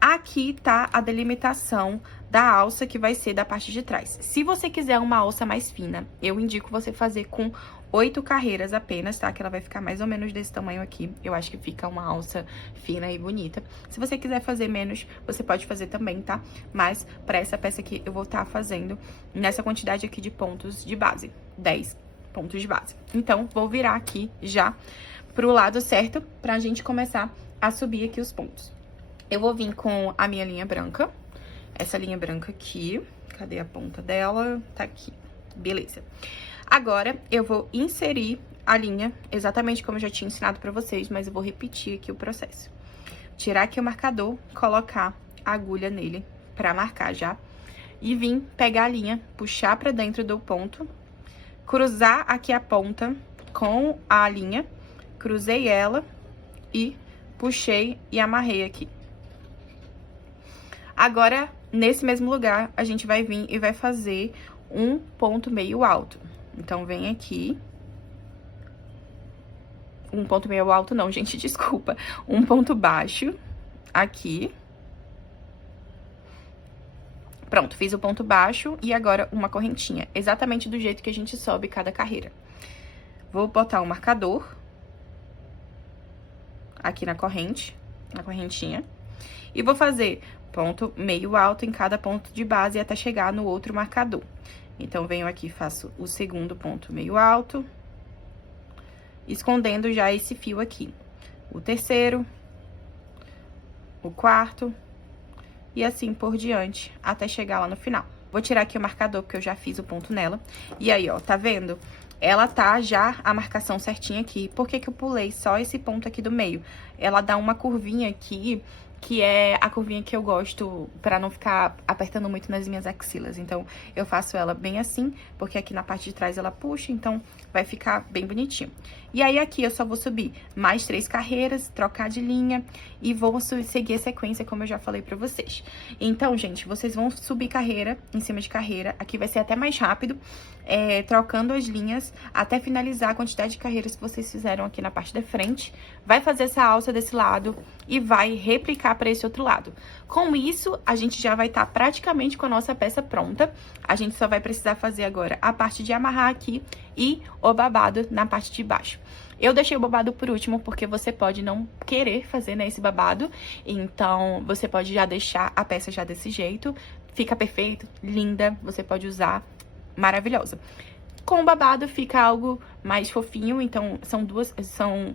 Aqui tá a delimitação da alça, que vai ser da parte de trás. Se você quiser uma alça mais fina, eu indico você fazer com 8 carreiras apenas, tá? Que ela vai ficar mais ou menos desse tamanho aqui. Eu acho que fica uma alça fina e bonita. Se você quiser fazer menos, você pode fazer também, tá? Mas pra essa peça aqui, eu vou estar fazendo nessa quantidade aqui de pontos de base. 10 pontos de base. Então, vou virar aqui já pro lado certo pra gente começar a subir aqui os pontos. Eu vou vir com a minha linha branca. Essa linha branca aqui. Cadê a ponta dela? Tá aqui. Beleza. Agora, eu vou inserir a linha, exatamente como eu já tinha ensinado pra vocês, mas eu vou repetir aqui o processo. Tirar aqui o marcador, colocar a agulha nele pra marcar já. E vir pegar a linha, puxar pra dentro do ponto, cruzar aqui a ponta com a linha, cruzei ela e puxei e amarrei aqui. Agora, nesse mesmo lugar, a gente vai vir e vai fazer um ponto meio alto. Então, vem aqui. Um ponto meio alto não, gente, desculpa. Um ponto baixo aqui. Pronto, fiz o ponto baixo e agora uma correntinha. Exatamente do jeito que a gente sobe cada carreira. Vou botar o marcador aqui na corrente, na correntinha. E vou fazer ponto meio alto em cada ponto de base até chegar no outro marcador. Então, venho aqui e faço o segundo ponto meio alto, escondendo já esse fio aqui. O terceiro, o quarto, e assim por diante, até chegar lá no final. Vou tirar aqui o marcador, porque eu já fiz o ponto nela. E aí, ó, tá vendo? Ela tá já a marcação certinha aqui. Por que que eu pulei só esse ponto aqui do meio? Ela dá uma curvinha aqui, que é a curvinha que eu gosto pra não ficar apertando muito nas minhas axilas. Então, eu faço ela bem assim, porque aqui na parte de trás ela puxa, então vai ficar bem bonitinho. E aí, aqui eu só vou subir mais 3 carreiras, trocar de linha e vou seguir a sequência, como eu já falei pra vocês. Então, gente, vocês vão subir carreira em cima de carreira. Aqui vai ser até mais rápido, trocando as linhas até finalizar a quantidade de carreiras que vocês fizeram aqui na parte da frente. Vai fazer essa alça desse lado e vai replicar para esse outro lado. Com isso, a gente já vai estar praticamente com a nossa peça pronta. A gente só vai precisar fazer agora a parte de amarrar aqui e o babado na parte de baixo. Eu deixei o babado por último, porque você pode não querer fazer, né, esse babado. Então, você pode já deixar a peça já desse jeito. Fica perfeito, linda, você pode usar, maravilhosa. Com o babado fica algo mais fofinho, então são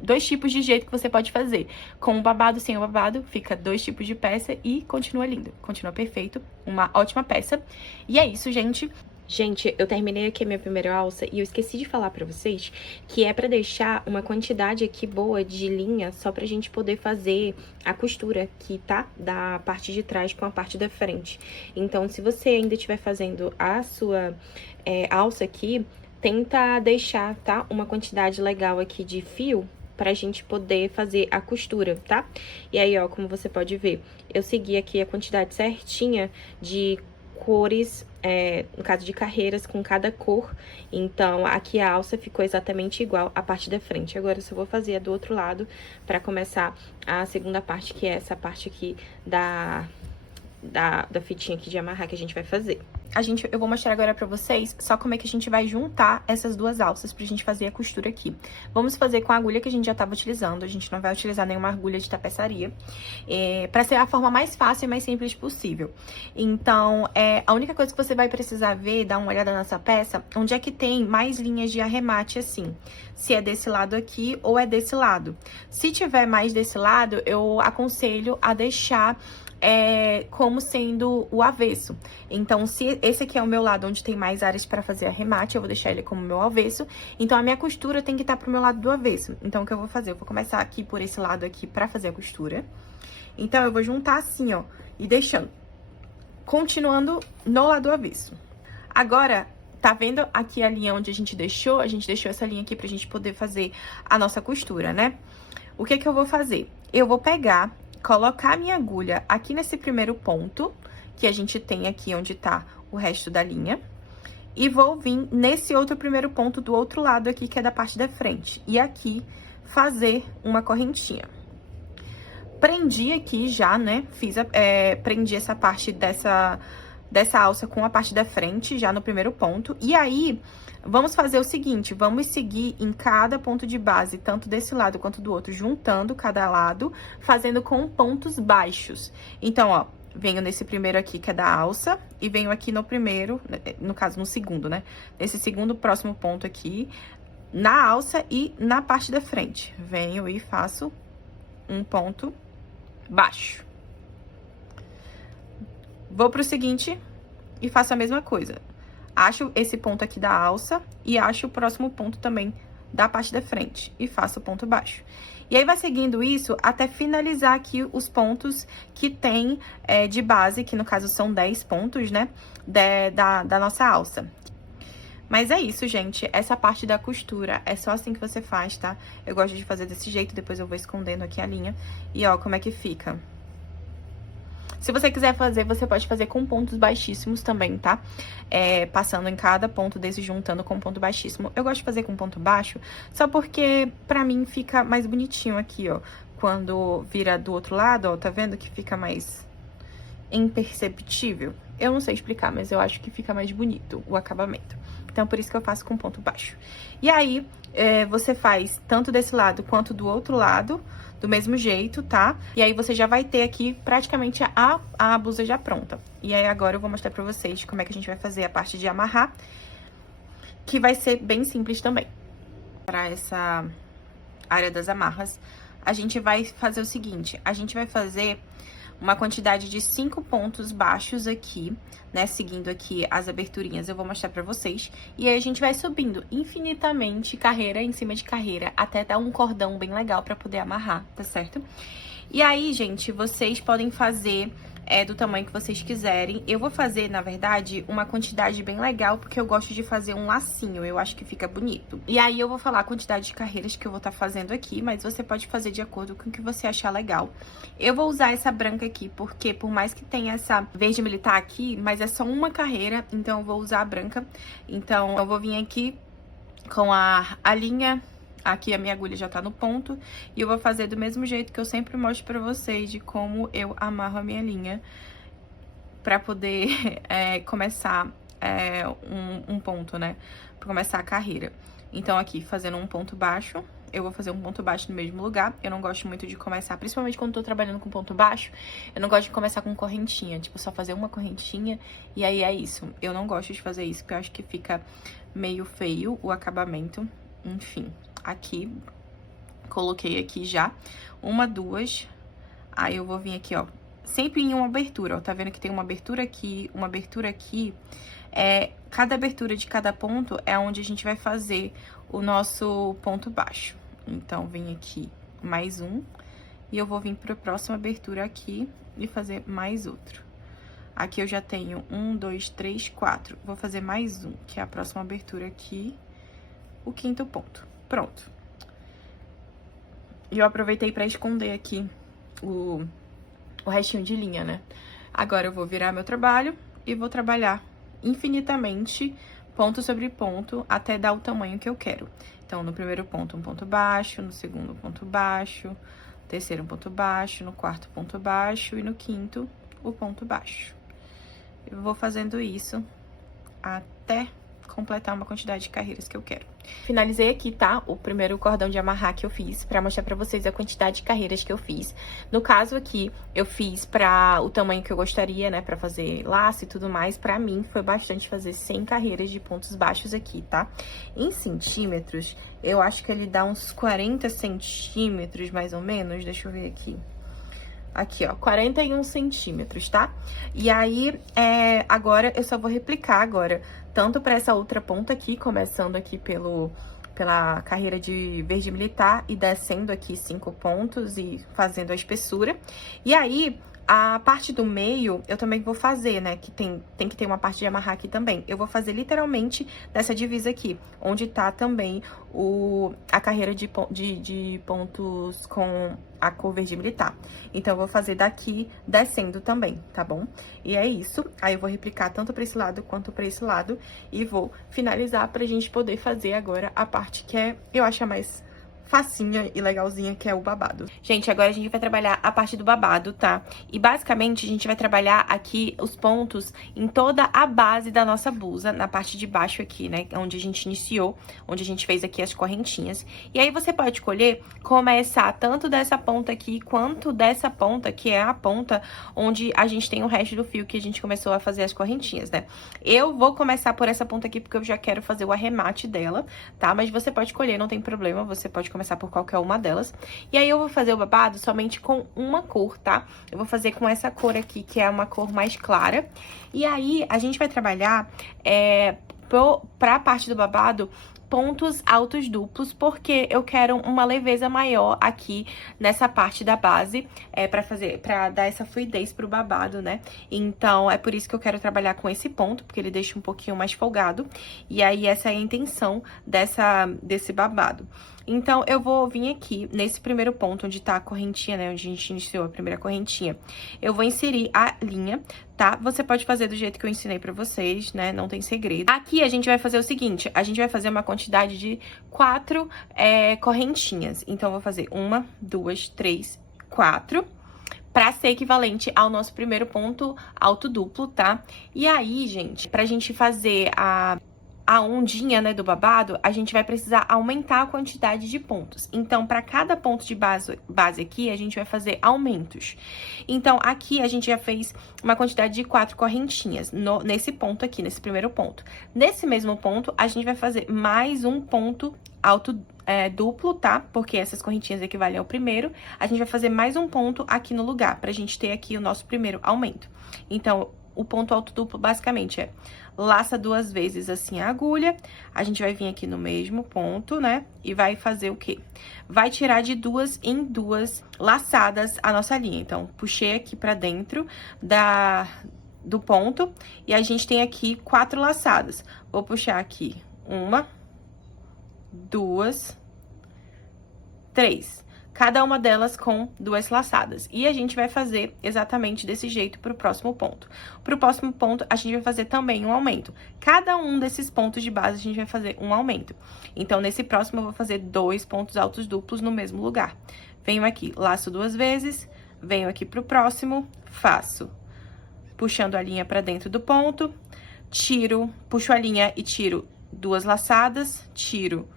dois tipos de jeito que você pode fazer. Com o babado, sem o babado, fica 2 tipos de peça e continua lindo, continua perfeito, uma ótima peça. E é isso, gente. Gente, eu terminei aqui a minha primeira alça e eu esqueci de falar pra vocês que é pra deixar uma quantidade aqui boa de linha só pra gente poder fazer a costura aqui, tá? Da parte de trás com a parte da frente. Então, se você ainda estiver fazendo a sua alça aqui, tenta deixar, tá? Uma quantidade legal aqui de fio pra gente poder fazer a costura, tá? E aí, ó, como você pode ver, eu segui aqui a quantidade certinha de cores, no caso de carreiras, com cada cor. Então, aqui a alça ficou exatamente igual à parte da frente. Agora, eu só vou fazer a do outro lado pra começar a segunda parte, que é essa parte aqui da fitinha aqui de amarrar que a gente vai fazer. Eu vou mostrar agora pra vocês só como é que a gente vai juntar essas duas alças pra gente fazer a costura aqui. Vamos fazer com a agulha que a gente já tava utilizando, a gente não vai utilizar nenhuma agulha de tapeçaria, pra ser a forma mais fácil e mais simples possível. Então, a única coisa que você vai precisar ver, dar uma olhada nessa peça, onde é que tem mais linhas de arremate assim. Se é desse lado aqui ou é desse lado. Se tiver mais desse lado, eu aconselho a deixar como sendo o avesso. Então, se esse aqui é o meu lado onde tem mais áreas para fazer arremate, eu vou deixar ele como meu avesso. Então, a minha costura tem que estar pro meu lado do avesso. Então, o que eu vou fazer? Eu vou começar aqui por esse lado aqui pra fazer a costura. Então, eu vou juntar assim, ó, e deixando. Continuando no lado do avesso. Agora, tá vendo aqui a linha onde a gente deixou? A gente deixou essa linha aqui pra gente poder fazer a nossa costura, né? O que que eu vou fazer? Eu vou pegar, colocar a minha agulha aqui nesse primeiro ponto, que a gente tem aqui onde tá o resto da linha, e vou vir nesse outro primeiro ponto do outro lado aqui, que é da parte da frente, e aqui fazer uma correntinha. Prendi aqui já, né, prendi essa parte dessa alça com a parte da frente, já no primeiro ponto. E aí, vamos fazer o seguinte, vamos seguir em cada ponto de base, tanto desse lado quanto do outro, juntando cada lado, fazendo com pontos baixos. Então, ó, venho nesse primeiro aqui, que é da alça, e venho aqui no primeiro, no caso, no segundo, né? Nesse segundo próximo ponto aqui, na alça e na parte da frente. Venho e faço um ponto baixo. Vou pro seguinte e faço a mesma coisa. Acho esse ponto aqui da alça e acho o próximo ponto também da parte da frente e faço o ponto baixo. E aí, vai seguindo isso até finalizar aqui os pontos que tem de base, que no caso são 10 pontos, né, da nossa alça. Mas é isso, gente, essa parte da costura é só assim que você faz, tá? Eu gosto de fazer desse jeito, depois eu vou escondendo aqui a linha. E ó, como é que fica. Se você quiser fazer, você pode fazer com pontos baixíssimos também, tá? Passando em cada ponto desse, juntando com ponto baixíssimo. Eu gosto de fazer com ponto baixo, só porque pra mim fica mais bonitinho aqui, ó. Quando vira do outro lado, ó, tá vendo que fica mais imperceptível? Eu não sei explicar, mas eu acho que fica mais bonito o acabamento. Então, por isso que eu faço com ponto baixo. E aí, você faz tanto desse lado quanto do outro lado, do mesmo jeito, tá? E aí, você já vai ter aqui praticamente a blusa já pronta. E aí, agora eu vou mostrar pra vocês como é que a gente vai fazer a parte de amarrar, que vai ser bem simples também. Para essa área das amarras, a gente vai fazer o seguinte, a gente vai fazer uma quantidade de 5 pontos baixos aqui, né, seguindo aqui as aberturinhas, eu vou mostrar pra vocês. E aí, a gente vai subindo infinitamente, carreira em cima de carreira, até dar um cordão bem legal pra poder amarrar, tá certo? E aí, gente, vocês podem fazer do tamanho que vocês quiserem. Eu vou fazer, na verdade, uma quantidade bem legal, porque eu gosto de fazer um lacinho, eu acho que fica bonito. E aí, eu vou falar a quantidade de carreiras que eu vou estar fazendo aqui, mas você pode fazer de acordo com o que você achar legal. Eu vou usar essa branca aqui, porque por mais que tenha essa verde militar aqui, mas é só uma carreira, então eu vou usar a branca. Então, eu vou vir aqui com a linha. Aqui a minha agulha já tá no ponto, e eu vou fazer do mesmo jeito que eu sempre mostro pra vocês, de como eu amarro a minha linha, pra poder começar um ponto, né, pra começar a carreira. Então, aqui, fazendo um ponto baixo, eu vou fazer um ponto baixo no mesmo lugar. Eu não gosto muito de começar, principalmente quando tô trabalhando com ponto baixo, eu não gosto de começar com correntinha, tipo, só fazer uma correntinha, e aí é isso. Eu não gosto de fazer isso, porque eu acho que fica meio feio o acabamento, enfim. Aqui, coloquei aqui já, 1, 2, aí eu vou vir aqui, ó, sempre em uma abertura, ó, tá vendo que tem uma abertura aqui, cada abertura de cada ponto é onde a gente vai fazer o nosso ponto baixo. Então, vem aqui mais um, e eu vou vir pra próxima abertura aqui e fazer mais outro. Aqui eu já tenho 1, 2, 3, 4, vou fazer mais um, que é a próxima abertura aqui, o 5º ponto. Pronto. E eu aproveitei pra esconder aqui o restinho de linha, né? Agora eu vou virar meu trabalho e vou trabalhar infinitamente, ponto sobre ponto, até dar o tamanho que eu quero. Então, no primeiro ponto, um ponto baixo, no segundo, um ponto baixo, terceiro, um ponto baixo, no quarto, ponto baixo e no 5º, o ponto baixo. Eu vou fazendo isso até completar uma quantidade de carreiras que eu quero. Finalizei aqui, tá? O primeiro cordão de amarrar que eu fiz, pra mostrar pra vocês a quantidade de carreiras que eu fiz. No caso aqui, eu fiz pra o tamanho que eu gostaria, né? Pra fazer laço e tudo mais. Pra mim, foi bastante fazer 100 carreiras de pontos baixos aqui, tá? Em centímetros, eu acho que ele dá uns 40 centímetros, mais ou menos. Deixa eu ver aqui. Aqui, ó, 41 centímetros, tá? E aí, agora, eu só vou replicar agora, tanto pra essa outra ponta aqui, começando aqui pela carreira de verde militar e descendo aqui 5 pontos e fazendo a espessura. E aí, a parte do meio, eu também vou fazer, né, que tem que ter uma parte de amarrar aqui também. Eu vou fazer literalmente nessa divisa aqui, onde tá também a carreira de pontos com a cor verde militar. Então, eu vou fazer daqui descendo também, tá bom? E é isso. Aí, eu vou replicar tanto pra esse lado quanto pra esse lado e vou finalizar pra gente poder fazer agora a parte que eu acho a mais facinha e legalzinha, que é o babado. Gente, agora a gente vai trabalhar a parte do babado, tá? E basicamente a gente vai trabalhar aqui os pontos em toda a base da nossa blusa, na parte de baixo aqui, né? Onde a gente iniciou, onde a gente fez aqui as correntinhas. E aí você pode escolher começar tanto dessa ponta aqui, quanto dessa ponta, que é a ponta onde a gente tem o resto do fio que a gente começou a fazer as correntinhas, né? Eu vou começar por essa ponta aqui, porque eu já quero fazer o arremate dela, tá? Mas você pode escolher, não tem problema, você pode começar por qualquer uma delas. E aí eu vou fazer o babado somente com uma cor, tá? Eu vou fazer com essa cor aqui, que é uma cor mais clara. E aí a gente vai trabalhar pra parte do babado pontos altos duplos, porque eu quero uma leveza maior aqui nessa parte da base, pra dar essa fluidez pro babado, né? Então, é por isso que eu quero trabalhar com esse ponto, porque ele deixa um pouquinho mais folgado. E aí, essa é a intenção desse babado. Então, eu vou vir aqui, nesse primeiro ponto, onde tá a correntinha, né? Onde a gente iniciou a primeira correntinha. Eu vou inserir a linha, tá? Você pode fazer do jeito que eu ensinei pra vocês, né? Não tem segredo. Aqui, a gente vai fazer o seguinte, a gente vai fazer uma quantidade de 4 correntinhas. Então, eu vou fazer 1, 2, 3, 4... pra ser equivalente ao nosso primeiro ponto alto duplo, tá? E aí, gente, pra gente fazer a ondinha, né, do babado, a gente vai precisar aumentar a quantidade de pontos. Então, para cada ponto de base aqui, a gente vai fazer aumentos. Então, aqui a gente já fez uma quantidade de 4 correntinhas nesse ponto aqui, nesse primeiro ponto. Nesse mesmo ponto, a gente vai fazer mais um ponto alto duplo, tá? Porque essas correntinhas equivalem ao primeiro. A gente vai fazer mais um ponto aqui no lugar, pra gente ter aqui o nosso primeiro aumento. Então, o ponto alto duplo, basicamente, laça 2 vezes assim a agulha, a gente vai vir aqui no mesmo ponto, né? E vai fazer o quê? Vai tirar de 2 em 2 laçadas a nossa linha. Então, puxei aqui pra dentro do ponto e a gente tem aqui 4 laçadas. Vou puxar aqui 1, 2, 3. Cada uma delas com 2 laçadas. E a gente vai fazer exatamente desse jeito pro próximo ponto. Pro próximo ponto, a gente vai fazer também um aumento. Cada um desses pontos de base, a gente vai fazer um aumento. Então, nesse próximo, eu vou fazer 2 pontos altos duplos no mesmo lugar. Venho aqui, laço 2 vezes, venho aqui pro próximo, faço. Puxando a linha pra dentro do ponto, puxo a linha e tiro 2 laçadas, tiro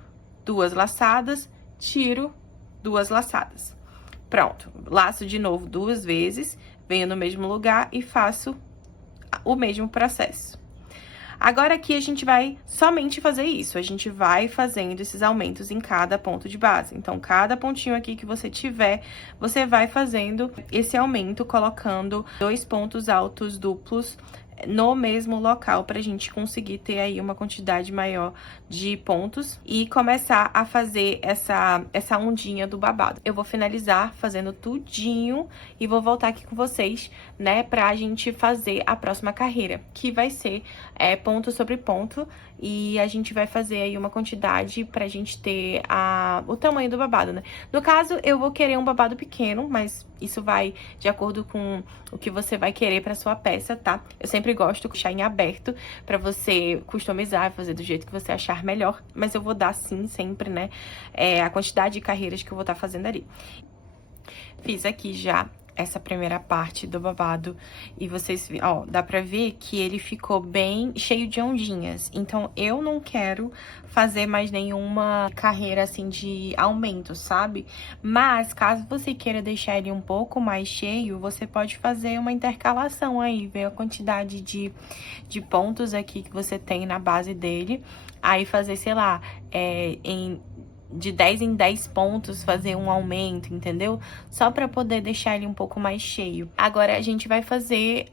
2 laçadas, tiro 2 laçadas. Pronto, laço de novo 2 vezes, venho no mesmo lugar e faço o mesmo processo. Agora aqui a gente vai somente fazer isso, a gente vai fazendo esses aumentos em cada ponto de base. Então, cada pontinho aqui que você tiver, você vai fazendo esse aumento, colocando 2 pontos altos duplos no mesmo local pra gente conseguir ter aí uma quantidade maior de pontos e começar a fazer essa ondinha do babado. Eu vou finalizar fazendo tudinho e vou voltar aqui com vocês, né, pra gente fazer a próxima carreira, que vai ser ponto sobre ponto, e a gente vai fazer aí uma quantidade pra gente ter o tamanho do babado, né? No caso, eu vou querer um babado pequeno, mas isso vai de acordo com o que você vai querer pra sua peça, tá? Eu sempre gosto de deixar em aberto pra você customizar, fazer do jeito que você achar melhor, mas eu vou dar sim sempre, né, a quantidade de carreiras que eu vou estar fazendo ali. Fiz aqui já essa primeira parte do babado e vocês, ó, dá pra ver que ele ficou bem cheio de ondinhas. Então, eu não quero fazer mais nenhuma carreira, assim, de aumento, sabe? Mas, caso você queira deixar ele um pouco mais cheio, você pode fazer uma intercalação aí, ver a quantidade de pontos aqui que você tem na base dele. Aí, fazer, sei lá, de 10 em 10 pontos, fazer um aumento, entendeu? Só pra poder deixar ele um pouco mais cheio. Agora, a gente vai fazer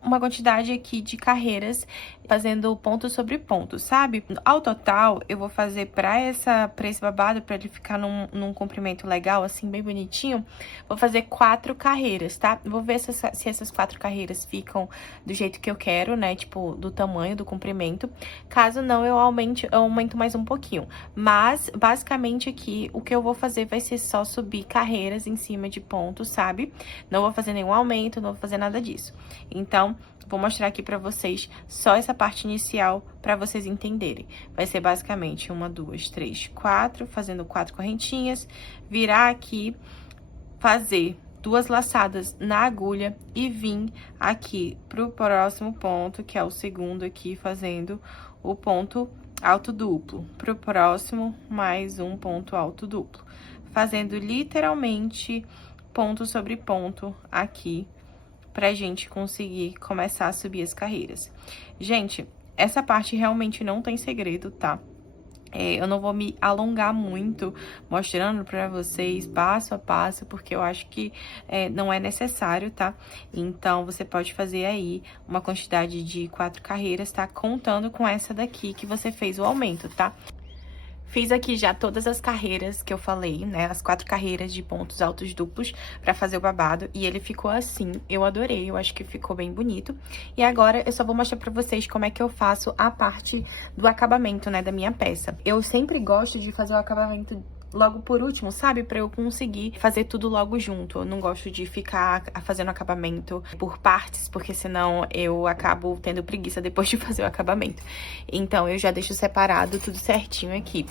uma quantidade aqui de carreiras, fazendo ponto sobre ponto, sabe? Ao total, eu vou fazer pra esse babado, pra ele ficar num comprimento legal, assim, bem bonitinho, vou fazer 4 carreiras, tá? Vou ver se essas 4 carreiras ficam do jeito que eu quero, né? Tipo, do tamanho, do comprimento. Caso não, eu aumento mais um pouquinho. Mas, basicamente, aqui, o que eu vou fazer vai ser só subir carreiras em cima de pontos, sabe? Não vou fazer nenhum aumento, não vou fazer nada disso. Então, Vou mostrar aqui pra vocês só essa parte inicial pra vocês entenderem. Vai ser basicamente 1, 2, 3, 4, fazendo 4 correntinhas, virar aqui, fazer 2 laçadas na agulha e vir aqui pro próximo ponto, que é o segundo aqui, fazendo o ponto alto duplo. Pro próximo, mais um ponto alto duplo. Fazendo literalmente ponto sobre ponto aqui, pra gente conseguir começar a subir as carreiras. Gente, essa parte realmente não tem segredo, tá? Eu não vou me alongar muito mostrando pra vocês passo a passo, porque eu acho que não é necessário, tá? Então, você pode fazer aí uma quantidade de 4 carreiras, tá? Contando com essa daqui que você fez o aumento, tá? Fiz aqui já todas as carreiras que eu falei, né? As 4 carreiras de pontos altos duplos pra fazer o babado. E ele ficou assim, eu adorei, eu acho que ficou bem bonito. E agora eu só vou mostrar pra vocês como é que eu faço a parte do acabamento, né, da minha peça. Eu sempre gosto de fazer o acabamento logo por último, sabe? Pra eu conseguir fazer tudo logo junto. Eu não gosto de ficar fazendo acabamento por partes, porque senão eu acabo tendo preguiça depois de fazer o acabamento. Então, eu já deixo separado tudo certinho aqui,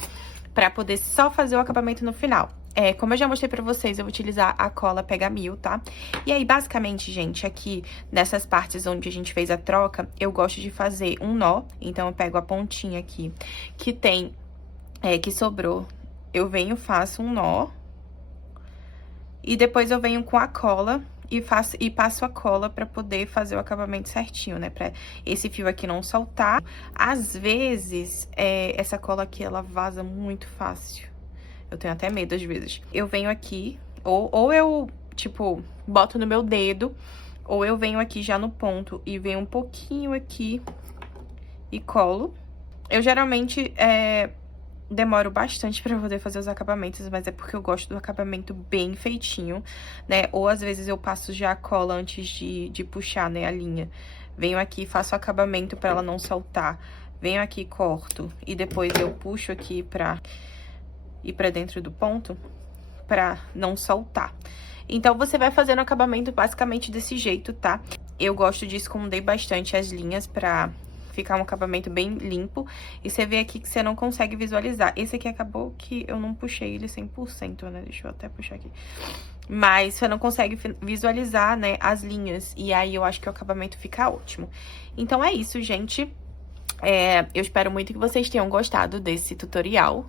pra poder só fazer o acabamento no final. Como eu já mostrei pra vocês, eu vou utilizar a cola Pega Mil, tá? E aí, basicamente, gente, aqui nessas partes onde a gente fez a troca, eu gosto de fazer um nó. Então, eu pego a pontinha aqui, que tem, que sobrou. Eu venho, faço um nó, e depois eu venho com a cola e passo a cola pra poder fazer o acabamento certinho, né? Pra esse fio aqui não soltar. Às vezes, essa cola aqui, ela vaza muito fácil. Eu tenho até medo às vezes. Eu venho aqui, ou eu, tipo, boto no meu dedo, ou eu venho aqui já no ponto e venho um pouquinho aqui e colo. Eu geralmente, demoro bastante pra poder fazer os acabamentos, mas é porque eu gosto do acabamento bem feitinho, né? Ou às vezes eu passo já a cola antes de puxar, né, a linha. Venho aqui, faço o acabamento pra ela não soltar. Venho aqui, corto, e depois eu puxo aqui pra ir pra dentro do ponto, pra não soltar. Então, você vai fazendo o acabamento basicamente desse jeito, tá? Eu gosto de esconder bastante as linhas pra ficar um acabamento bem limpo. E você vê aqui que você não consegue visualizar. Esse aqui acabou que eu não puxei ele 100%, né? Deixa eu até puxar aqui. Mas você não consegue visualizar, né, as linhas. E aí, eu acho que o acabamento fica ótimo. Então, é isso, gente. Eu espero muito que vocês tenham gostado desse tutorial.